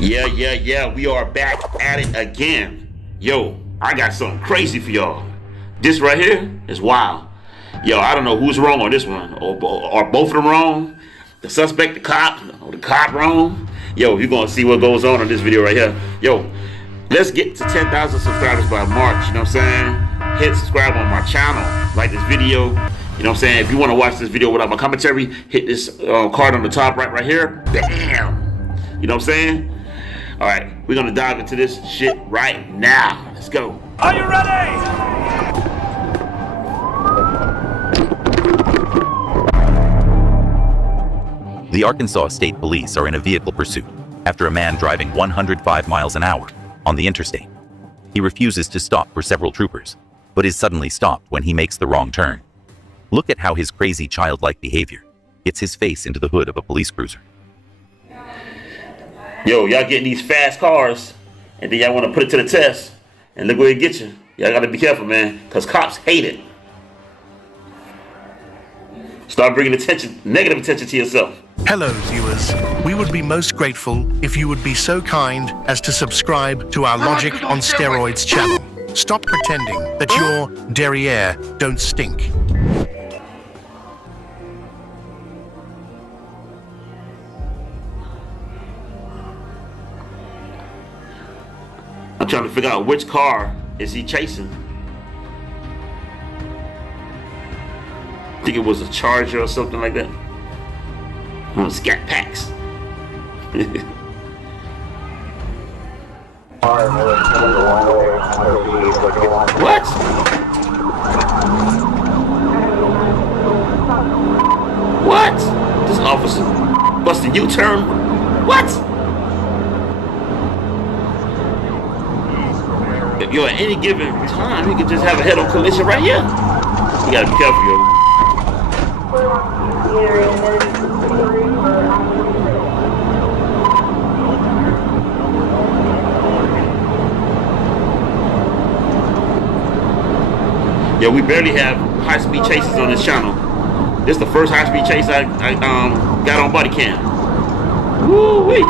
Yeah, we are back at it again. Yo, I got something crazy for y'all. This right here is wild. Yo, I don't know who's wrong on this one. Or both of them wrong? The suspect, the cop, or the cop wrong? Yo, you're gonna see what goes on in this video right here. Yo, let's get to 10,000 subscribers by March, you know what I'm saying? Hit subscribe on my channel, like this video. You know what I'm saying? If you want to watch this video without my commentary, hit this card on the top right here. Bam! You know what I'm saying? All right, we're gonna dive into this shit right now. Let's go. Are you ready? The Arkansas State Police are in a vehicle pursuit after a man driving 105 miles an hour on the interstate. He refuses to stop for several troopers, but is suddenly stopped when he makes the wrong turn. Look at how his crazy childlike behavior gets his face into the hood of a police cruiser. Yo, y'all getting these fast cars, and then y'all want to put it to the test, and look where it gets you. Y'all gotta be careful, man, because cops hate it. Start bringing negative attention to yourself. Hello, viewers. We would be most grateful if you would be so kind as to subscribe to our Logic on Steroids channel. Stop pretending that your derriere don't stink. I'm trying to figure out which car is he chasing. I think it was a Charger or something like that. Scat Packs. What? What? This officer busted U-turn? What? Yo, at any given time, you could just have a head-on collision right here. You gotta be careful, yo. Yeah, we barely have high-speed chases on this channel. This is the first high-speed chase I got on Bodycam. Woo-wee!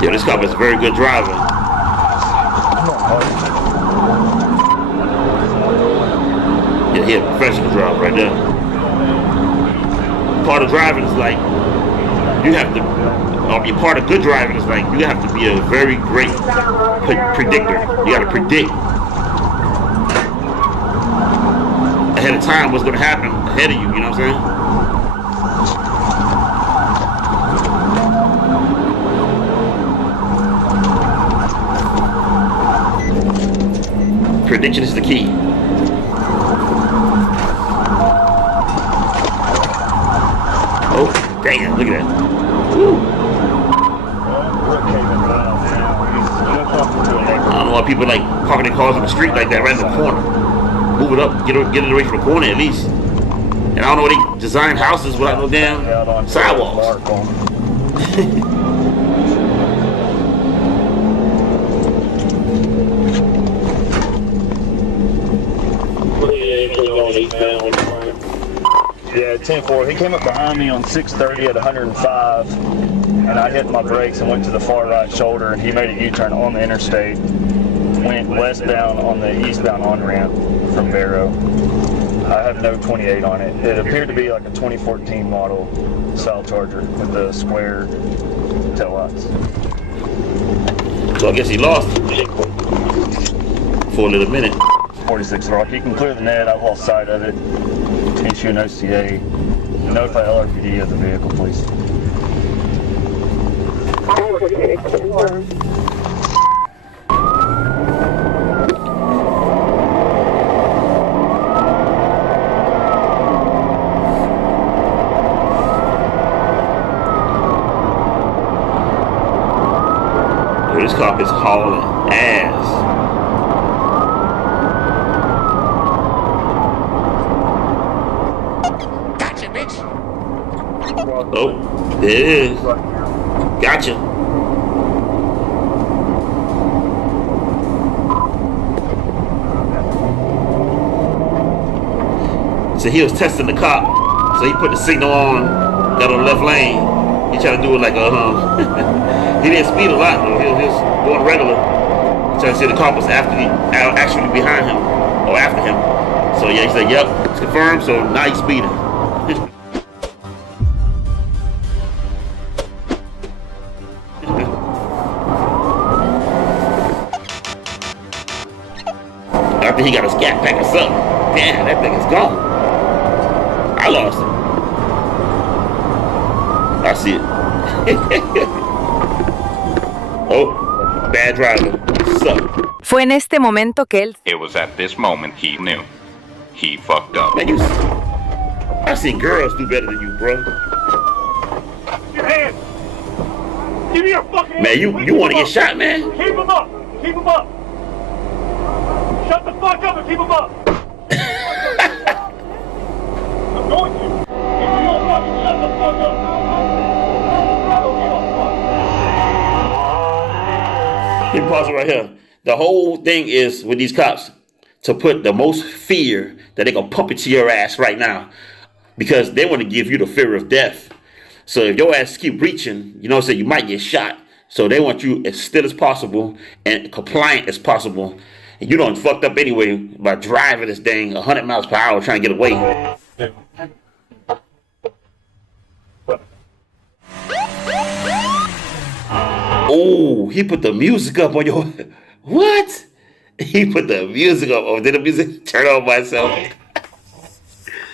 Yeah, this cop is a very good driver. Yeah, he a professional driver right there. Part of driving is like, you have to, part of good driving is like, you have to be a very great predictor. You got to predict ahead of time what's going to happen ahead of you, you know what I'm saying? Prediction is the key. Oh, damn, look at that. Woo. I don't know why people like parking their cars on the street like that, right in the corner. Move it up, get it away from the corner at least. And I don't know why they design houses without no damn sidewalks. Yeah, 10-4. He came up behind me on 630 at 105, and I hit my brakes and went to the far right shoulder, and he made a U-turn on the interstate, went westbound on the eastbound on-ramp from Barrow. I have no 28 on it. It appeared to be like a 2014 model style Charger with the square taillights. So I guess he lost for a little minute. 46 Rock. You can clear the net. I've lost sight of it. Issue an OCA. Notify LRPD of the vehicle, please. This cop is hauling ass. Oh, there it is. Gotcha. So he was testing the cop. So he put the signal on, got on the left lane. He tried to do it like a he didn't speed a lot though. He was going regular. He tried to see if the cop was actually behind him or after him. So yeah, he said, "Yep, it's confirmed." So now he's speeding. After he got his scat pack or something. Damn, that thing is gone. I lost it. I see it. Oh, bad driver. Suck. Fue en este momento que él... It was at this moment he knew. He fucked up. Man, I've seen girls do better than you, bro. Your hands! Give me your fucking hands! Man, you want to get shot, man? Keep him up! Keep him up! Shut the fuck up and keep him up! I'm going to. If you don't fucking shut the fuck up! Let me pause it right here. The whole thing is with these cops to put the most fear that they're gonna pump into your ass right now, because they want to give you the fear of death. So if your ass keep reaching, you know what I'm saying, you might get shot. So they want you as still as possible and compliant as possible. And you done fucked up anyway by driving this thing 100 miles per hour trying to get away. Oh, he put the music up on your... What? He put the music up. Oh, did the music turn on by itself?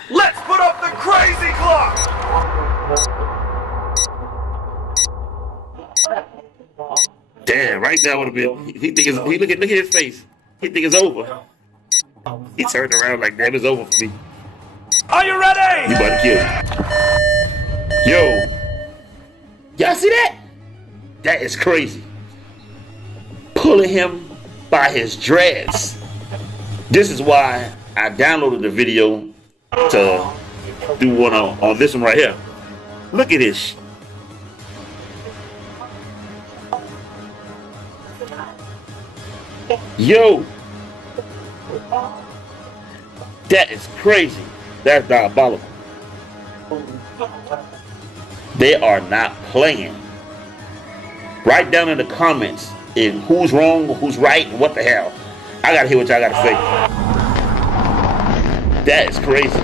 Let's put up the crazy clock! Damn, right now would have been... He think it's... Look at his face. He think it's over. He turned around like, damn, it's over for me. Are you ready? You about to kill me. Yo. Y'all see that? That is crazy. Pulling him by his dreads. This is why I downloaded the video to do one on this one right here. Look at this. Yo. That is crazy. That's diabolical. They are not playing. Write down in the comments in who's wrong, who's right, and what the hell. I gotta hear what y'all gotta say. That is crazy.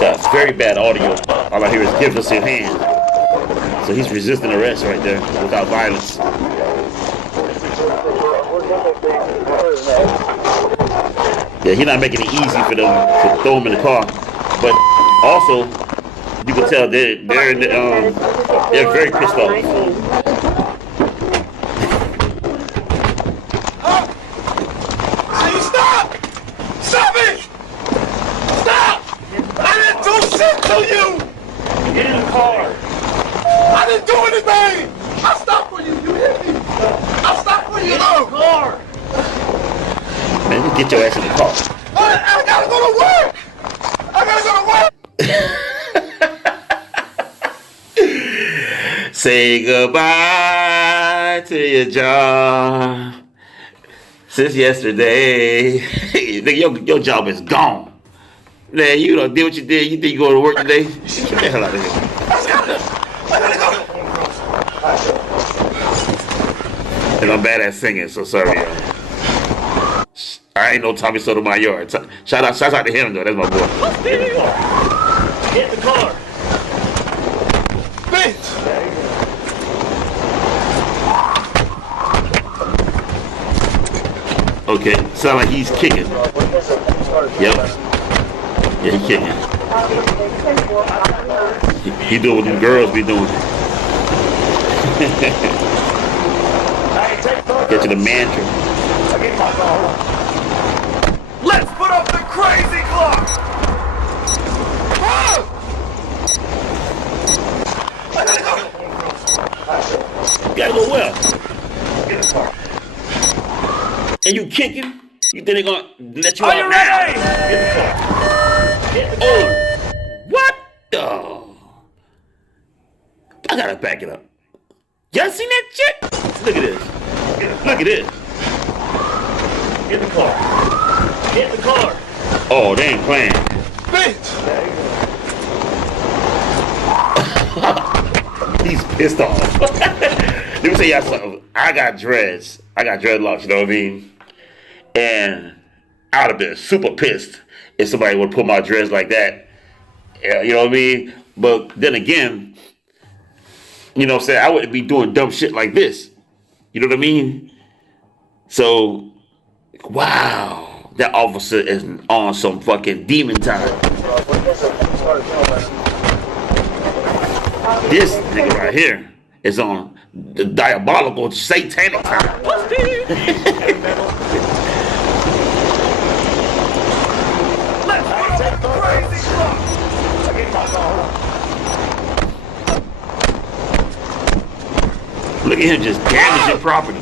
That's very bad audio. All I hear is give us your hand. So he's resisting arrest right there without violence. Yeah, he's not making it easy for them to throw him in the car. But also, you can tell they're very pissed off. Stop! Stop it! Stop! I didn't do shit to you! Get in the car! I didn't do anything! I stopped for you! You hit me! I stopped for you! Get in the car! Man, you get your ass in the car. I gotta go to work! I gotta go to work! Say goodbye to your job. Since yesterday, your job is gone. Man, you don't do what you did. You think you go to work today? Get the hell out of here. And I'm bad at singing, so sorry, y'all. I ain't no Tommy Sotomayor. Shout out to him though. That's my boy. Get in the car! Bitch! Okay, sound like he's kicking. Yep. Yeah, he kicking. He doing what them girls be doing. Get to the mantra. Let's put up the crazy clock! Ah! I gotta go! You gotta go well. And you kicking? You think they're gonna let you Are out you now? ready? Oh, what the? I gotta back it up. Y'all seen that shit? Look at this. Look at this. Get in the car. Get in the car. Oh, they ain't playing. Bitch! He's pissed off. Let me tell y'all something. I got dreads. I got dreadlocks, you know what I mean? And I'd have been super pissed if somebody would pull my dreads like that. Yeah, you know what I mean? But then again, you know what I'm saying? I wouldn't be doing dumb shit like this. You know what I mean? So, wow. That officer is on some fucking demon time. This nigga right here is on the diabolical satanic time. Look at him just damaging property.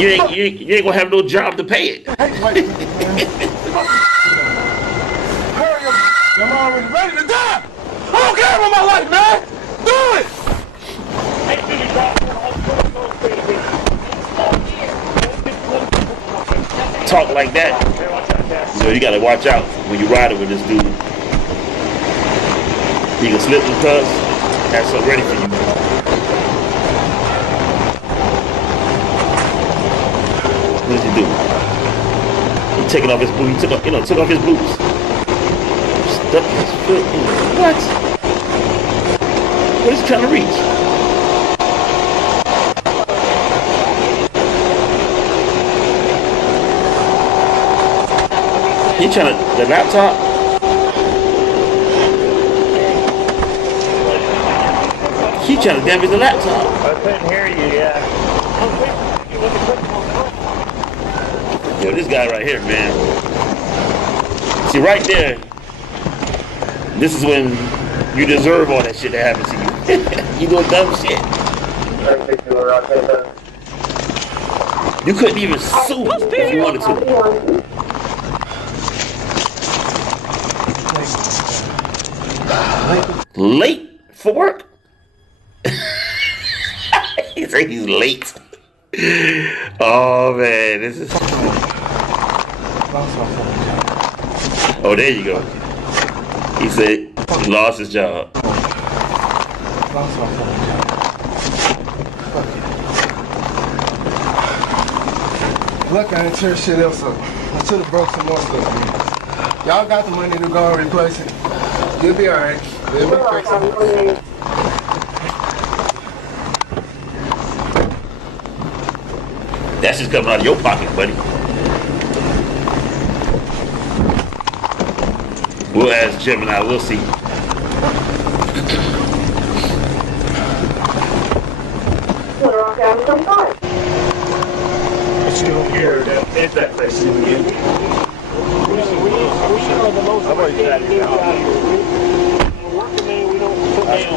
You ain't gonna have no job to pay it. Hurry up. I'm already ready to die. I don't care about my life, man. Do it. Talk like that. So you gotta watch out when you ride it with this dude. He can slip and cuss. Have something ready for you. What did he do? He taking off his boots. He took off his boots. Stuck his foot in. What? What is he trying to reach? He trying to the laptop. He trying to damage the laptop. I couldn't hear you, yeah. Yo, this guy right here, man. See, right there, this is when you deserve all that shit that happens to you. You doing dumb shit. You couldn't even sue if you wanted to. Late for work? He said he's late. Oh man, this is. Oh, there you go. He said he lost his job. Look, I ain't tear shit else up. I should have broke some more stuff. Y'all got the money to go and replace it. You'll be alright. We'll be fixing it. That's just coming out of your pocket, buddy. We'll ask Gemini, we'll see. Let's go here. If that place again. I've already had it out.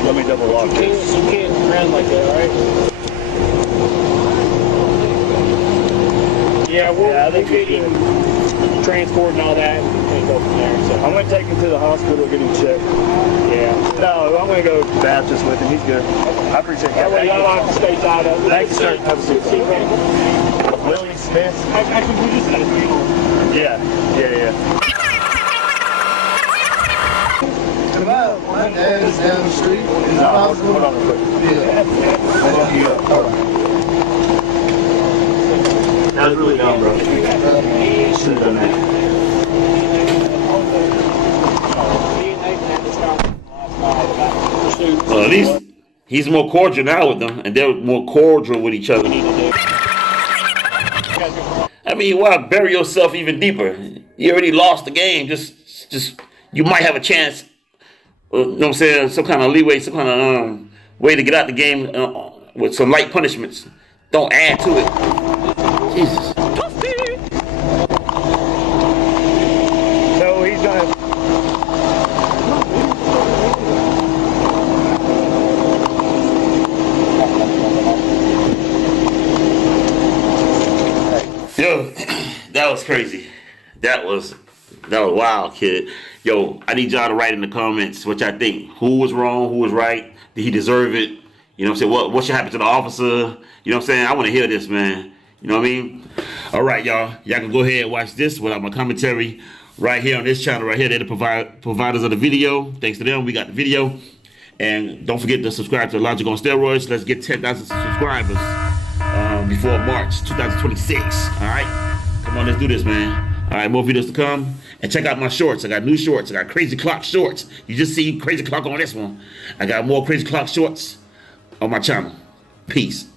Let me double lock this. You can't run like that, right? Yeah, we'll get him transport and all that and go from there. So I'm going to take him to the hospital, get him checked. Yeah. No, I'm going to go Baptist with him. He's good. I appreciate that. that way y'all don't have to stay tied up. Thank you, sir. Have a seat. Willie Smith. Actually, we just had a funeral. Yeah. My dad is down the street. Is it No, possible? hold on real quick. Yeah. That was really dumb, bro. Shouldn't have done that. Well, at least he's more cordial now with them, and they're more cordial with each other. I mean, why bury yourself even deeper? You already lost the game. Just you might have a chance. You know what I'm saying? Some kind of leeway, some kind of way to get out the game with some light punishments. Don't add to it. Jesus. So he's gonna. Yo, That was crazy. That was wild, kid. Yo, I need y'all to write in the comments what y'all think. Who was wrong? Who was right? Did he deserve it? You know what I'm saying? What should happen to the officer? You know what I'm saying? I want to hear this, man. You know what I mean? All right, y'all. Y'all can go ahead and watch this without my commentary right here on this channel right here. They're the providers of the video. Thanks to them, we got the video. And don't forget to subscribe to Logic on Steroids. Let's get 10,000 subscribers before March 2026. All right? Come on, let's do this, man. All right, more videos to come. And check out my shorts. I got new shorts. I got Crazy Clock shorts. You just see Crazy Clock on this one. I got more Crazy Clock shorts on my channel. Peace.